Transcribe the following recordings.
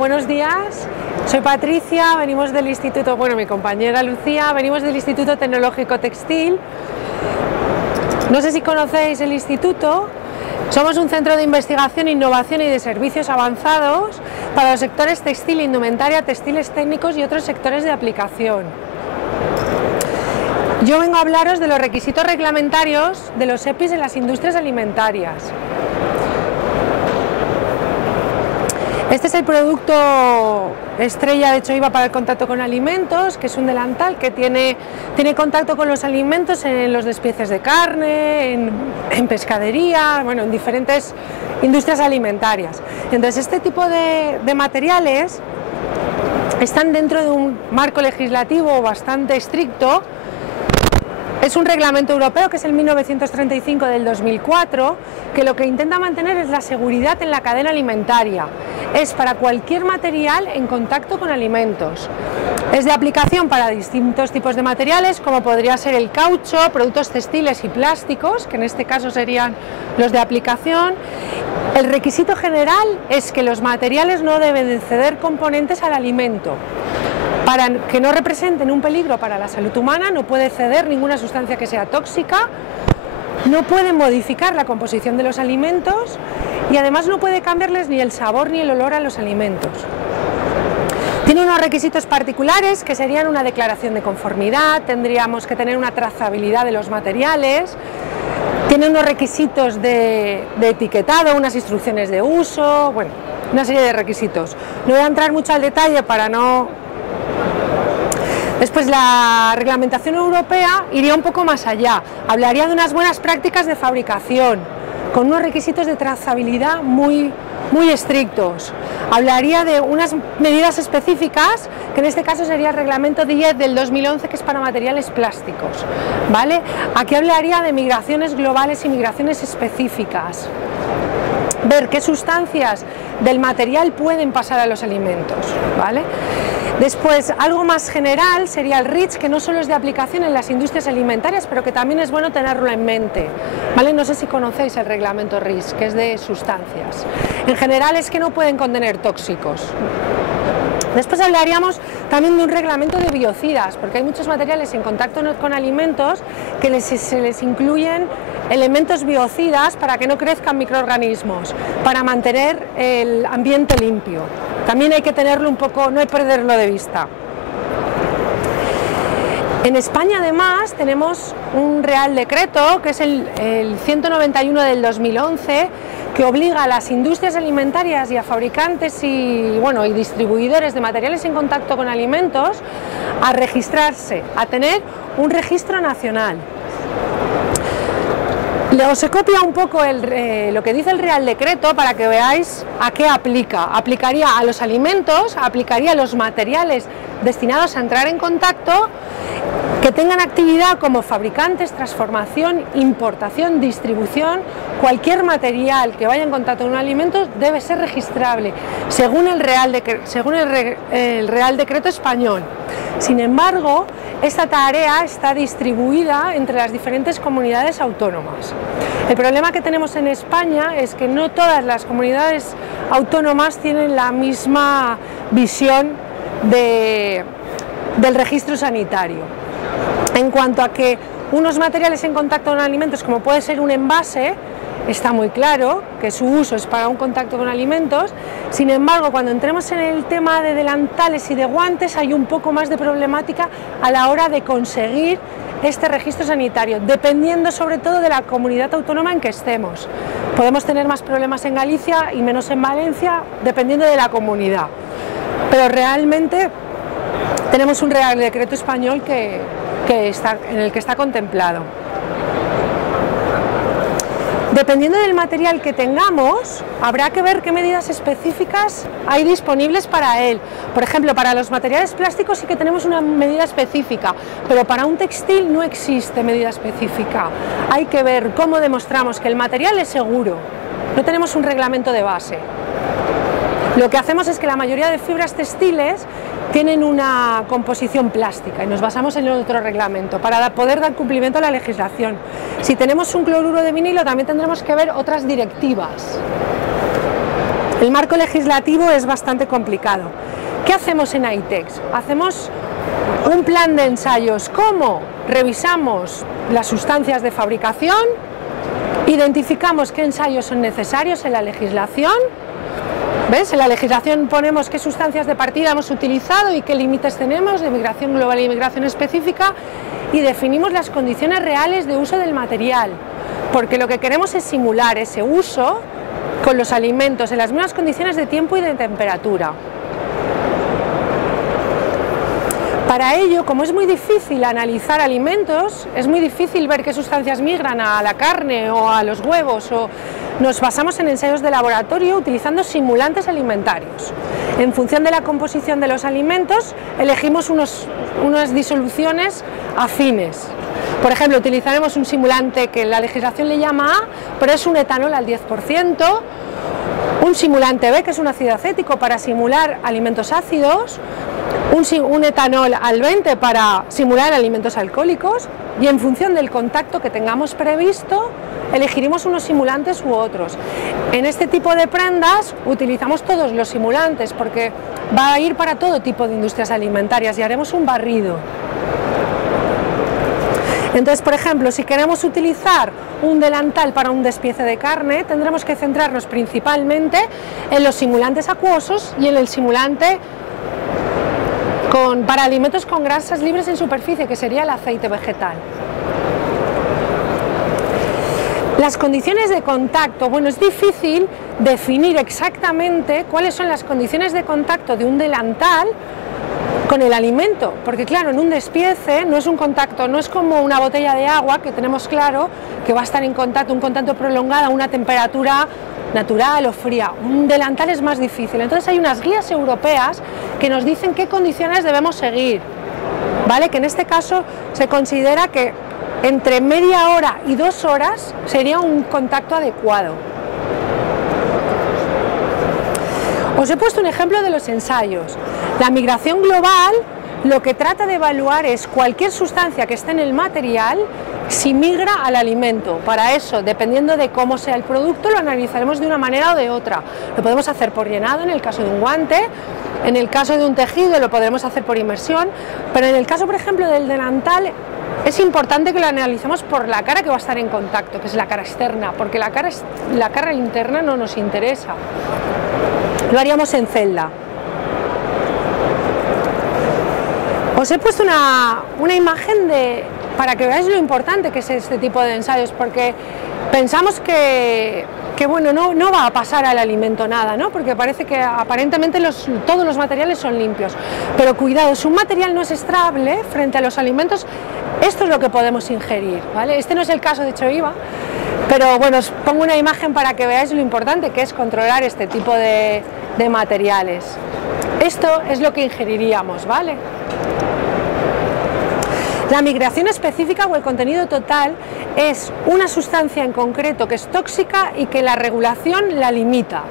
buenos días. Soy Patricia, venimos del Instituto, mi compañera Lucía, venimos del Instituto Tecnológico Textil. No sé si conocéis el instituto. Somos un centro de investigación, innovación y de servicios avanzados para los sectores textil, indumentaria, textiles técnicos y otros sectores de aplicación. Yo vengo a hablaros de los requisitos reglamentarios de los EPIs en las industrias alimentarias. Este es el producto estrella de Choiva para el contacto con alimentos, que es un delantal que tiene contacto con los alimentos en los despieces de carne, en pescadería, en diferentes industrias alimentarias. Entonces, este tipo de materiales están dentro de un marco legislativo bastante estricto. Es un reglamento europeo que es el 1935 del 2004, que lo que intenta mantener es la seguridad en la cadena alimentaria. Es para cualquier material en contacto con alimentos. Es de aplicación para distintos tipos de materiales, como podría ser el caucho, productos textiles y plásticos, que en este caso serían los de aplicación. El requisito general es que los materiales no deben de ceder componentes al alimento. Para que no representen un peligro para la salud humana, no puede ceder ninguna sustancia que sea tóxica, no puede modificar la composición de los alimentos y además no puede cambiarles ni el sabor ni el olor a los alimentos. Tiene unos requisitos particulares que serían una declaración de conformidad, tendríamos que tener una trazabilidad de los materiales, tiene unos requisitos de etiquetado, unas instrucciones de uso, una serie de requisitos. No voy a entrar mucho al detalle para no... Después, la reglamentación europea iría un poco más allá, hablaría de unas buenas prácticas de fabricación, con unos requisitos de trazabilidad muy estrictos. Hablaría de unas medidas específicas, que en este caso sería el reglamento 10 del 2011, que es para materiales plásticos, ¿vale? Aquí hablaría de migraciones globales y migraciones específicas. Ver qué sustancias del material pueden pasar a los alimentos, ¿vale? Después, algo más general sería el REACH, que no solo es de aplicación en las industrias alimentarias, pero que también es bueno tenerlo en mente, ¿vale? No sé si conocéis el reglamento REACH, que es de sustancias. En general es que no pueden contener tóxicos. Después hablaríamos también de un reglamento de biocidas, porque hay muchos materiales en contacto con alimentos que se les incluyen elementos biocidas para que no crezcan microorganismos, para mantener el ambiente limpio. También hay que tenerlo un poco, no hay que perderlo de vista. En España, además, tenemos un Real Decreto, que es el 191 del 2011, que obliga a las industrias alimentarias y a fabricantes y distribuidores de materiales en contacto con alimentos a registrarse, a tener un registro nacional. Os he copiado un poco lo que dice el Real Decreto para que veáis a qué aplica. Aplicaría a los alimentos, aplicaría a los materiales destinados a entrar en contacto, que tengan actividad como fabricantes, transformación, importación, distribución. Cualquier material que vaya en contacto con un alimento debe ser registrable, según el Real Decreto español. Sin embargo, esta tarea está distribuida entre las diferentes comunidades autónomas. El problema que tenemos en España es que no todas las comunidades autónomas tienen la misma visión del registro sanitario. En cuanto a que unos materiales en contacto con alimentos, como puede ser un envase, está muy claro que su uso es para un contacto con alimentos. Sin embargo, cuando entremos en el tema de delantales y de guantes, hay un poco más de problemática a la hora de conseguir este registro sanitario, dependiendo sobre todo de la comunidad autónoma en que estemos. Podemos tener más problemas en Galicia y menos en Valencia, dependiendo de la comunidad. Pero realmente tenemos un Real Decreto español en el que está contemplado. Dependiendo del material que tengamos, habrá que ver qué medidas específicas hay disponibles para él. Por ejemplo, para los materiales plásticos sí que tenemos una medida específica, pero para un textil no existe medida específica. Hay que ver cómo demostramos que el material es seguro. No tenemos un reglamento de base. Lo que hacemos es que la mayoría de fibras textiles tienen una composición plástica y nos basamos en el otro reglamento para poder dar cumplimiento a la legislación. Si tenemos un cloruro de vinilo, también tendremos que ver otras directivas. el marco legislativo es bastante complicado. ¿Qué hacemos en AITEX? Hacemos un plan de ensayos. ¿Cómo? Revisamos las sustancias de fabricación, identificamos qué ensayos son necesarios en la legislación. ¿Ves? En la legislación ponemos qué sustancias de partida hemos utilizado y qué límites tenemos de migración global y migración específica, y definimos las condiciones reales de uso del material, porque lo que queremos es simular ese uso con los alimentos en las mismas condiciones de tiempo y de temperatura. Para ello, como es muy difícil analizar alimentos, es muy difícil ver qué sustancias migran a la carne o a los huevos, o nos basamos en ensayos de laboratorio utilizando simulantes alimentarios. En función de la composición de los alimentos, elegimos unas disoluciones afines. Por ejemplo, utilizaremos un simulante que la legislación le llama A, pero es un etanol al 10%, un simulante B, que es un ácido acético para simular alimentos ácidos, un etanol al 20% para simular alimentos alcohólicos, y en función del contacto que tengamos previsto, elegiremos unos simulantes u otros. En este tipo de prendas utilizamos todos los simulantes porque va a ir para todo tipo de industrias alimentarias y haremos un barrido. Entonces, por ejemplo, si queremos utilizar un delantal para un despiece de carne, tendremos que centrarnos principalmente en los simulantes acuosos y en el simulante para alimentos con grasas libres en superficie, que sería el aceite vegetal. Las condiciones de contacto, bueno, es difícil definir exactamente cuáles son las condiciones de contacto de un delantal con el alimento, porque claro, en un despiece no es un contacto, no es como una botella de agua que tenemos claro que va a estar en contacto, un contacto prolongado a una temperatura natural o fría. Un delantal es más difícil, entonces hay unas guías europeas que nos dicen qué condiciones debemos seguir, ¿vale? Que en este caso se considera que entre media hora y 2 horas sería un contacto adecuado. Os he puesto un ejemplo de los ensayos. La migración global lo que trata de evaluar es cualquier sustancia que esté en el material si migra al alimento. Para eso, dependiendo de cómo sea el producto, lo analizaremos de una manera o de otra. Lo podemos hacer por llenado en el caso de un guante, en el caso de un tejido lo podremos hacer por inmersión, pero en el caso, por ejemplo, del delantal, es importante que lo analicemos por la cara que va a estar en contacto, que es la cara externa, porque la cara interna no nos interesa. Lo haríamos en celda. Os he puesto una imagen para que veáis lo importante que es este tipo de ensayos, porque pensamos que bueno, no va a pasar al alimento nada, ¿no? Porque parece que aparentemente todos los materiales son limpios, pero cuidado, si un material no es estable frente a los alimentos, esto es lo que podemos ingerir, ¿vale? Este no es el caso de Choiva, pero bueno, os pongo una imagen para que veáis lo importante que es controlar este tipo de materiales. Esto es lo que ingeriríamos, ¿vale? La migración específica o el contenido total es una sustancia en concreto que es tóxica y que la regulación la limita.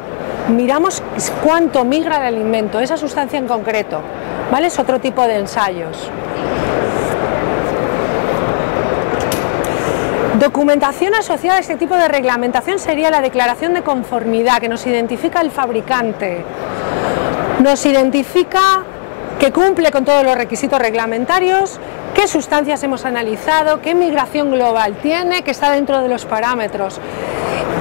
Miramos cuánto migra el alimento, esa sustancia en concreto, ¿vale? Es otro tipo de ensayos. Documentación asociada a este tipo de reglamentación sería la declaración de conformidad, que nos identifica el fabricante, nos identifica que cumple con todos los requisitos reglamentarios, qué sustancias hemos analizado, qué migración global tiene, que está dentro de los parámetros.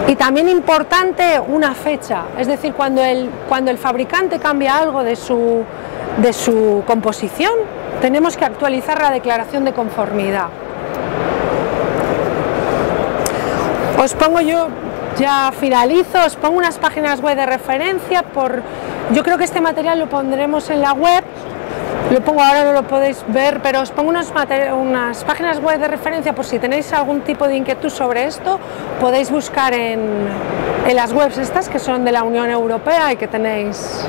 Y también importante, una fecha, es decir, cuando el fabricante cambia algo de su composición, tenemos que actualizar la declaración de conformidad. Os pongo ya finalizo, os pongo unas páginas web de referencia, yo creo que este material lo pondremos en la web, lo pongo ahora, no lo podéis ver, pero os pongo unas páginas web de referencia por si tenéis algún tipo de inquietud sobre esto, podéis buscar en las webs estas que son de la Unión Europea y que tenéis